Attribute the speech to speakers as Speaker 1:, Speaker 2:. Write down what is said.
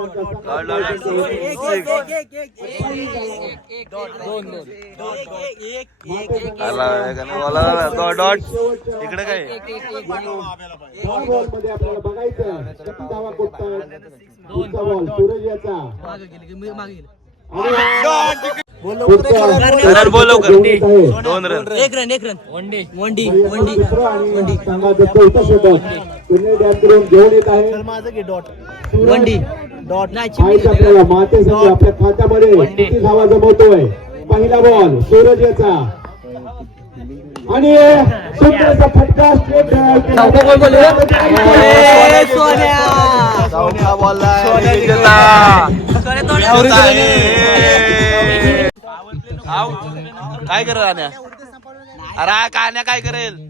Speaker 1: dot
Speaker 2: इकडे काय बोलो दोन रन
Speaker 3: एक रन एक रन वंडी वंडी
Speaker 4: वंडी
Speaker 5: वंडी वंडी પહેલા બોલ સુરજ
Speaker 3: અને કાય કરે અરે કાને કાય કરેલ